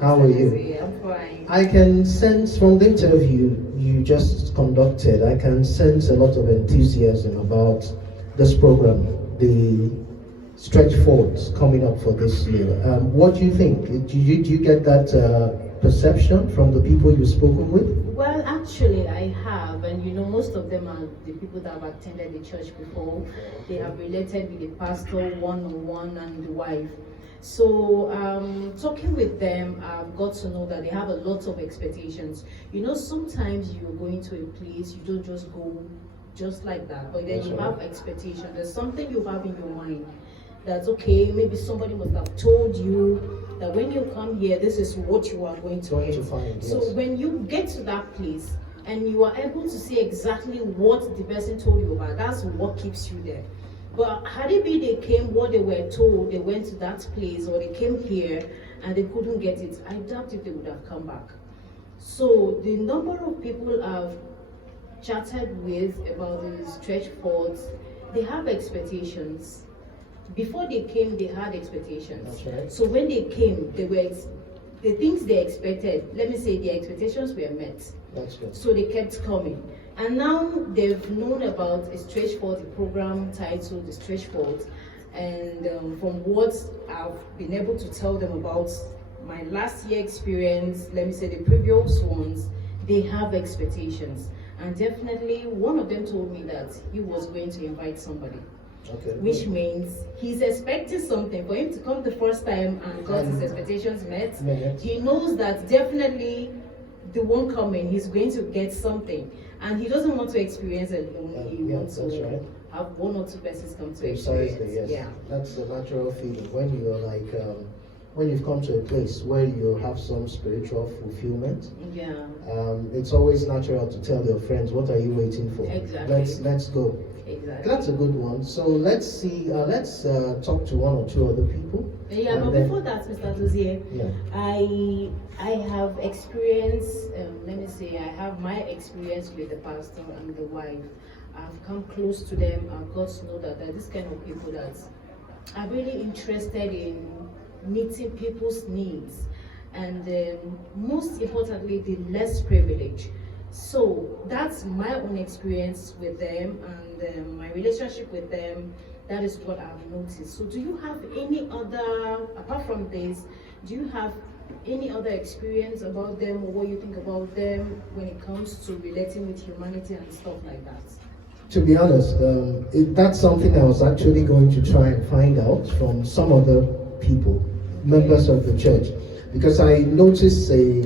How are you? I'm fine. I can sense from the interview you just conducted, I can sense a lot of enthusiasm about this program, the stretch forwards coming up for this year. What do you think? Do you get that perception from the people you've spoken with? Well, actually, I have, and most of them are the people that have attended the church before. They have related with the pastor one-on-one and the wife. So, talking with them, I've got to know that they have a lot of expectations. Sometimes you're going to a place, you don't just go just like that, but then you have expectations. There's something you have in your mind that's okay. Maybe somebody must have told you that when you come here, this is what you are going to get. Find, yes. So when you get to that place and you are able to see exactly what the person told you about, that's what keeps you there. But had it been they came what they were told, they went to that place, or they came here and they couldn't get it, I doubt if they would have come back. So the number of people I've chatted with about the stretch forwards, they have expectations. Before they came, they had expectations. That's right. So when they came, the things they expected, let me say, their expectations were met. That's good. So they kept coming. And now they've known about a stretch forward, the program titled the stretch forward. And from what I've been able to tell them about my last year experience, let me say the previous ones, they have expectations. And definitely one of them told me that he was going to invite somebody. Okay. Which means he's expecting something. For him to come the first time and got his expectations met, he knows that definitely the one coming, he's going to get something. And he doesn't want to experience it alone. He wants to have one or two persons come to experience. Yes. Yeah. That's the natural feeling when you're when you've come to a place where you have some spiritual fulfillment. Yeah. It's always natural to tell your friends, what are you waiting for? Exactly. Let's go. Exactly. That's a good one. So let's see. Let's talk to one or two other people. Yeah, but before that, Mr. Dozier, I have experience. Let me say, I have my experience with the pastor and the wife. I've come close to them. I've got to know that this kind of people that are really interested in meeting people's needs, and most importantly, the less privileged. So that's my own experience with them and my relationship with them. That is what I've noticed. So do you have any other, apart from this, do you have any other experience about them or what you think about them when it comes to relating with humanity and stuff like that? To be honest, that's something I was actually going to try and find out from some other people, members of the church, because I noticed a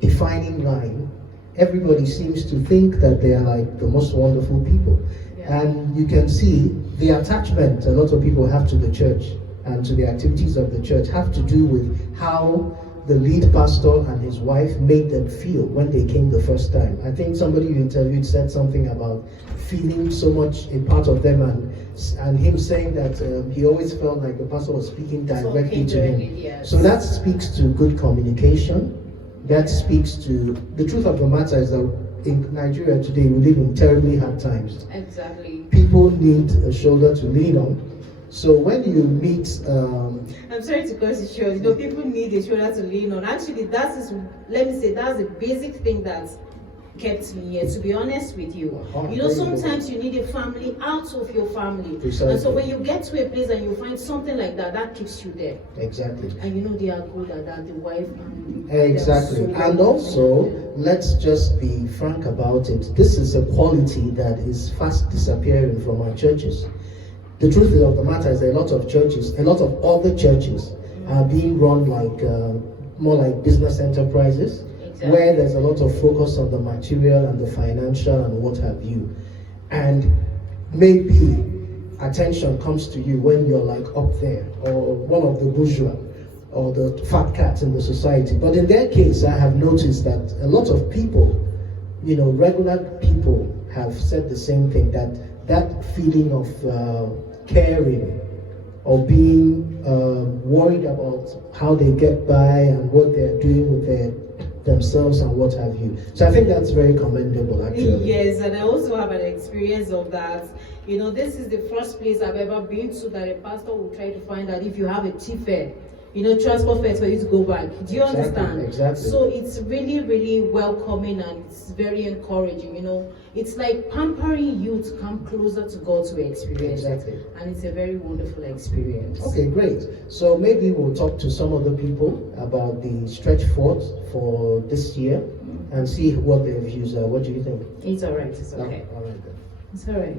defining line. Everybody seems to think that they are like the most wonderful people. Yeah. And you can see the attachment a lot of people have to the church and to the activities of the church have to do with how the lead pastor and his wife made them feel when they came the first time. I think somebody you interviewed said something about feeling so much a part of them, and him saying that he always felt like the pastor was speaking directly to him. Yes. So that speaks to good communication. That speaks to the truth of the matter is that in Nigeria today we live in terribly hard times. Exactly. People need a shoulder to lean on. So when you meet, I'm sorry to cut it short. People need a shoulder to lean on. Actually, that's a basic thing that kept me here, to be honest with you. Sometimes you need a family out of your family. Precisely. And so when you get to a place and you find something like that, that keeps you there. Exactly. And they are good at that, the wife and exactly. And also, let's just be frank about it. This is a quality that is fast disappearing from our churches. The truth of the matter is that a lot of other churches are being run like more like business enterprises. Exactly. Where there's a lot of focus on the material and the financial and what have you. And maybe attention comes to you when you're like up there or one of the bourgeois or the fat cats in the society. But in their case, I have noticed that a lot of people, regular people have said the same thing, that feeling of caring or being worried about how they get by and what they're doing with themselves and what have you. So I think that's very commendable, actually. Yes, and I also have an experience of that. This is the first place I've ever been to that a pastor will try to find out if you have a TFE. transport fares for you to go back. Do you understand? Exactly. So it's really, really welcoming and it's very encouraging. It's like pampering you to come closer to God to experience Exactly. it. And it's a very wonderful experience. Okay, great. So maybe we'll talk to some other people about the stretch forth for this year and see what their views are. What do you think? It's all right. It's okay. All right then. It's all right.